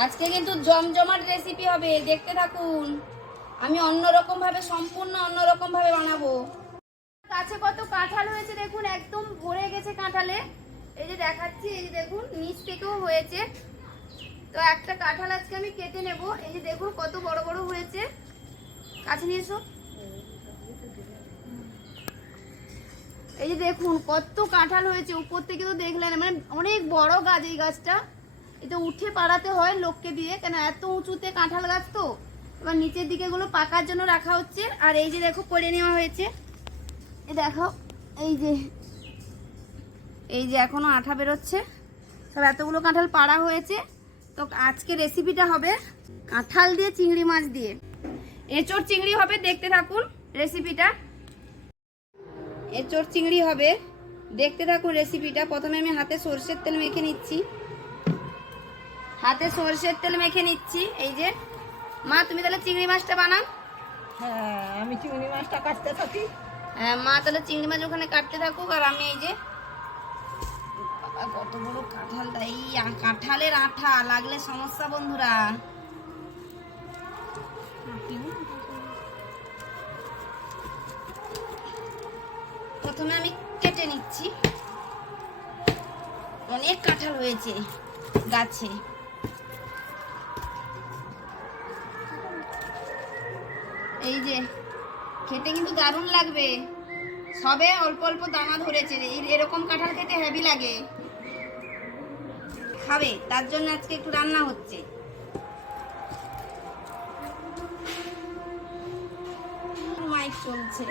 আজকে কিন্তু জমজমাট রেসিপি হবে, দেখতে থাকুন। আমি অন্যরকম ভাবে সম্পূর্ণ অন্যরকম ভাবে বানাবো। কাছে কত কাঁঠাল হয়েছে দেখুন, একদম ভরে গেছে কাঁঠালে। এই যে দেখাচ্ছি, এই যে দেখুন, নিচ থেকেও হয়েছে। তো একটা কাঁঠাল আজকে আমি কেটে নেব। এই যে দেখুন, কত বড় বড় হয়েছে। কাছে নিয়ে এসো। এই যে দেখুন, কত কাঁঠাল হয়েছে। উপর থেকে তো দেখলেন মানে অনেক বড় গাছ এই গাছটা। এটা উঠে পাড়াতে হয় লোককে দিয়ে। কেন এত উঁচুতে কাঁঠাল গাছ তো? এবার নিচের দিকে গুলো পাকার জন্য রাখা হচ্ছে। আর এই যে দেখো, করে নেওয়া হয়েছে। এ দেখো, এই যে এই যে এখনও আঠা বেরোচ্ছে। সব এতগুলো কাঁঠাল পাড়া হয়েছে। তো আজকে রেসিপিটা হবে কাঁঠাল দিয়ে চিংড়ি মাছ দিয়ে। এঁচড় চিংড়ি হবে, দেখতে থাকুন রেসিপিটা এঁচড় চিংড়ি হবে, দেখতে থাকুন রেসিপিটা প্রথমে আমি হাতে সর্ষের তেল মেখে নিচ্ছি। হাতে সর্ষের তেল মেখে নিচ্ছি এই যে। মা তুমি তাহলে চিংড়ি মাছটা বানাও। হ্যাঁ আমি চিংড়ি মাছটা কাটতে থাকি। হ্যাঁ মা তাহলে চিংড়ি মাছ ওখানে কাটতে থাকুক আর আমি এই যে কত বড় কাঁঠাল এই কাঁঠালের আঠা লাগলে সমস্যা বন্ধুরা। প্রথমে আমি কেটে নিচ্ছি। অনেক কাঁঠাল হয়েছে গাছে। এই যে, খেতে কিন্তু দারুণ লাগবে। সবে অল্প অল্প দানা ধরেছে। এরকম কাঁঠাল খেতে হেভি লাগে। খাবে, তার জন্য আজকে একটু রান্না হচ্ছে। মাইক চলছে।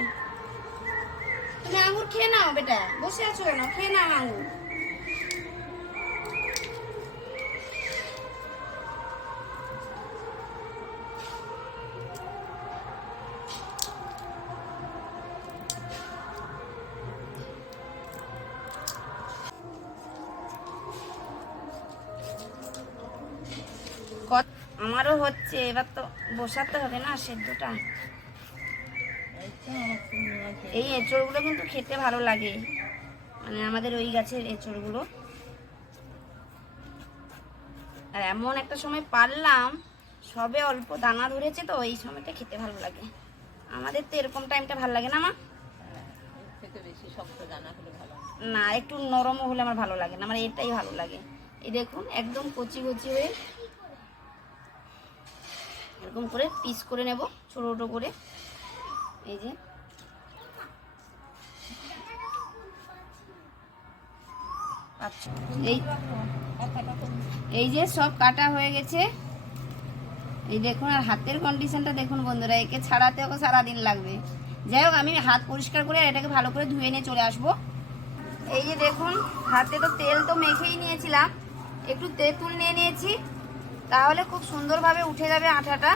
তুমি আঙুর খেয়ে নাও বেটা। বসে আছো কেন? খেয়ে নাও আঙুর। আমারও হচ্ছে, এবার তো বসাতে হবে না সেদ্ধটা। এই এঁচড়গুলো কিন্তু খেতে ভালো লাগে। মানে আমাদের ওই গাছের এঁচড়গুলো। আর এমন একটা সময় পারলাম, সবে অল্প দানা ধরেছে তো, এই সময়টা খেতে ভালো লাগে। আমাদের তো এরকম টাইমটা ভালো লাগে না, মা? না, একটু নরমও হলে আমার ভালো লাগে না আমার এটাই ভালো লাগে। এই দেখুন, একদম কচি কচি হয়ে এরকম করে পিস করে নেব, ছোটো ছোটো করে। এই যে। আচ্ছা এই এই যে সব কাটা হয়ে গেছে। এই দেখুন, আর হাতের কন্ডিশনটা দেখুন বন্ধুরা, একে ছাড়াতে ছাড়াতেও সারাদিন লাগবে। যাই হোক, আমি হাত পরিষ্কার করে এটাকে ভালো করে ধুয়ে নিয়ে চলে আসব। এই যে দেখুন, হাতে তো তেল তো মেখেই নিয়েছিলাম। একটু তেঁতুল নিয়ে নিয়েছি। তাহলে খুব সুন্দরভাবে উঠে যাবে আঠাটা।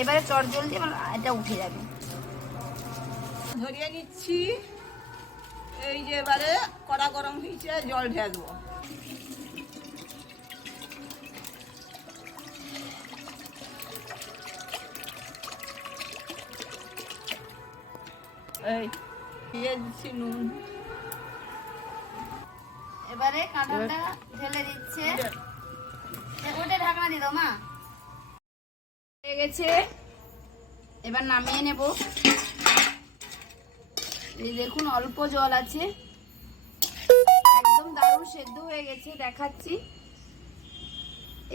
এবারে চট জলদি এটা উঠে যাবে। ধরিয়ে নিচ্ছি। এই যে এবারে কড়া গরম হয়েছে, জল ঢেলবো এই দিয়ে দিচ্ছি নুন। এবারে কাঁঠালটা ঢেলে দিচ্ছে। ওটা ঢাকনা দাও, মা। হয়ে গেছে। এবার নামিয়ে নেব। এই দেখুন, অল্প জল আছে। একদম দারুণ সেদ্ধ হয়ে গেছে, দেখাচ্ছি।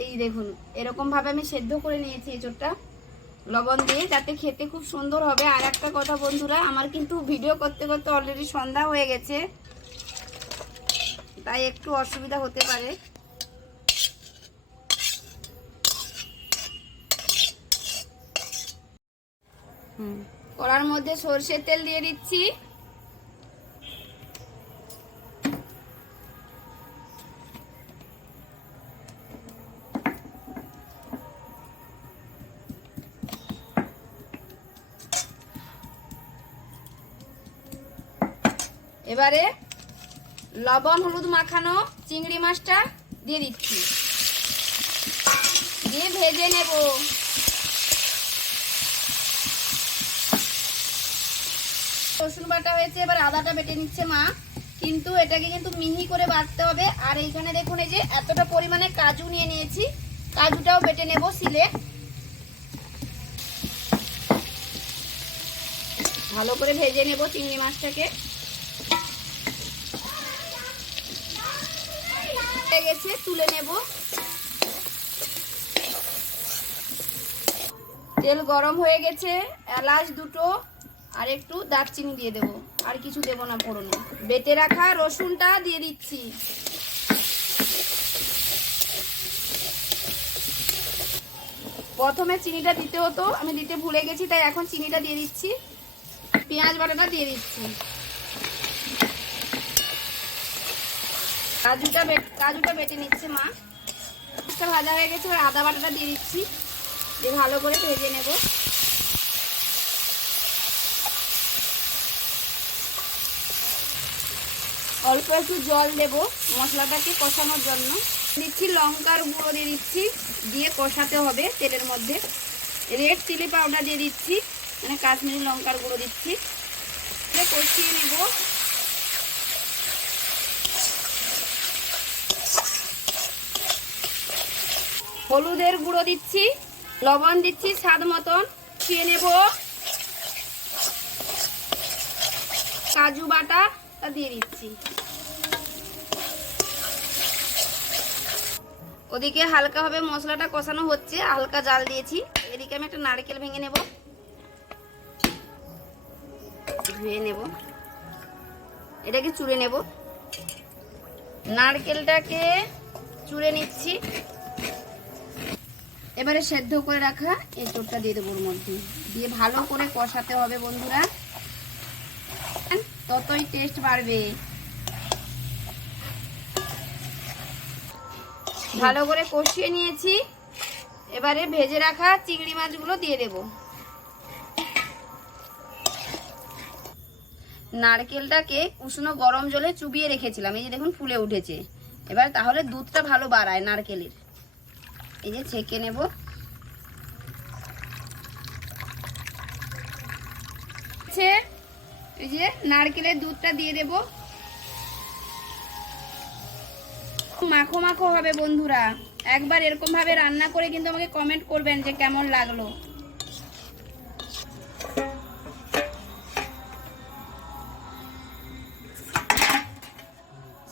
এই দেখুন এরকম ভাবে আমি সেদ্ধ করে নিয়েছি এঁচোড়টা লবণ দিয়ে, যাতে খেতে খুব সুন্দর হবে। আর একটা কথা বন্ধুরা, আমার কিন্তু ভিডিও করতে করতে অলরেডি সন্ধ্যা হয়ে গেছে। তাই একটু অসুবিধা হতে পারে। কড়ার মধ্যে সর্ষের তেল দিয়ে দিচ্ছি। এবারে লবণ, হলুদ মাখানো, চিংড়ি মাছটা দিয়ে দিচ্ছি। দিয়ে ভেজে নেব। রসুন বাটা হয়েছে, এবার আদাটা বেটে নিচ্ছে মা। কিন্তু এটাকে কিন্তু মিহি করে বাটতে হবে। আর এইখানে দেখুন, এই যে এতটা পরিমাণে কাজু নিয়ে নিয়েছি, কাজুটাও বেটে নেব সিলে ভালো করে ভেজে নেব চিংড়ি মাছটাকে। হয়ে গেছে, তুলে নেব। তেল গরম হয়ে গেছে, এলাচ দুটো, আর একটু দারচিনি দিয়ে দেব। আর কিছু দেব না ফোড়নে। বেটে রাখা রসুনটা দিয়ে দিচ্ছি। প্রথমে চিনিটা দিতে হতো, আমি দিতে ভুলে গেছি, তাই এখন চিনিটা দিয়ে দিচ্ছি। পেঁয়াজ বাটাটা দিয়ে দিচ্ছি। কাজুটা কাজুটা বেটে নিচ্ছে মা। মাছটা ভাজা হয়ে গেছে আদা বাটাটা দিয়ে দিচ্ছি। দিয়ে ভালো করে ভেজে নেব। অল্প একটু জল দেব মশলাটাকে কষানোর জন্য। দিচ্ছি লঙ্কার গুঁড়ো দিয়ে দিচ্ছি, দিয়ে কষাতে হবে তেলের মধ্যে। রেড চিলি পাউডার দিয়ে দিচ্ছি মানে কাশ্মীরি লঙ্কার গুঁড়ো দিচ্ছি। কষিয়ে নেব। হলুদের গুঁড়ো দিচ্ছি, লবণ দিচ্ছি স্বাদ মতন খেয়ে নেব কাজু বাটা দিয়ে দিচ্ছি। ওদিকে হালকাভাবে মশলাটা কষানো হচ্ছে, হালকা জাল দিয়েছি। এদিকে আমি একটা নারকেল ভেঙে নেব। ধুয়ে নেব। এটাকে চুড়ে নেব। নারকেলটাকে চুড়ে নিচ্ছি। এবারে সেদ্ধ করে রাখা এই চোরটা দিয়ে দেবো ওর মধ্যে। দিয়ে ভালো করে কষাতে হবে বন্ধুরা। ততই টেস্ট বাড়বে। ভালো করে কষিয়ে নিয়েছি। এবারে ভেজে রাখা চিংড়ি মাছগুলো দিয়ে দেব। নারকেলটাকে উষ্ণ গরম জলে চুবিয়ে রেখেছিলাম। এই যে দেখুন ফুলে উঠেছে। এবার তাহলে দুধটা ভালো বাড়ায় নারকেলের। এই যে ছেঁকে নেব। এই যে নারকেলের দুধটা দিয়ে দেব। মাখো মাখো হবে বন্ধুরা। একবার এরকম ভাবে রান্না করে কিন্তু আমাকে কমেন্ট করবেন যে কেমন লাগল।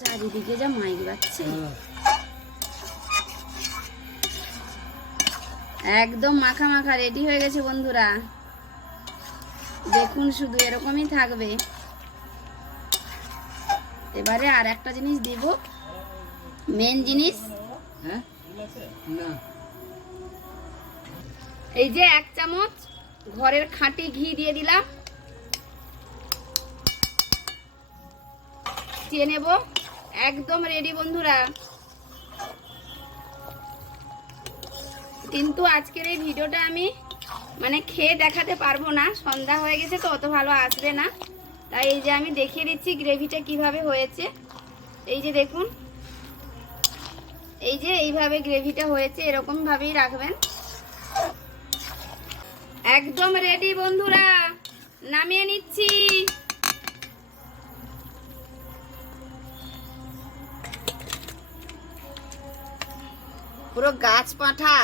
চারিদিকে যা মাইক বাচ্ছে একদম মাখা মাখা রেডি হয়ে গেছে বন্ধুরা। দেখুন শুধু এরকমই থাকবে। এবারে আর একটা জিনিস দিব। মেন জিনিস। এই যে এক চামচ ঘরের খাঁটি ঘি দিয়ে দিলাম। চেয়ে নেব। একদম রেডি বন্ধুরা। কিন্তু আজকের এই ভিডিওটা আমি মানে খেয়ে দেখাতে পারব না। সন্ধ্যা হয়ে গেছে তো, অত ভালো আসবে না। তাই এই যে আমি দেখিয়ে দিচ্ছি গ্রেভিটা কীভাবে হয়েছে। এই যে দেখুন, এই যে এইভাবে গ্রেভিটা হয়েছে, এরকম ভাবেই রাখবেন। একদম রেডি বন্ধুরা, নামিয়ে নিচ্ছি। পুরো গাছ পাঠা।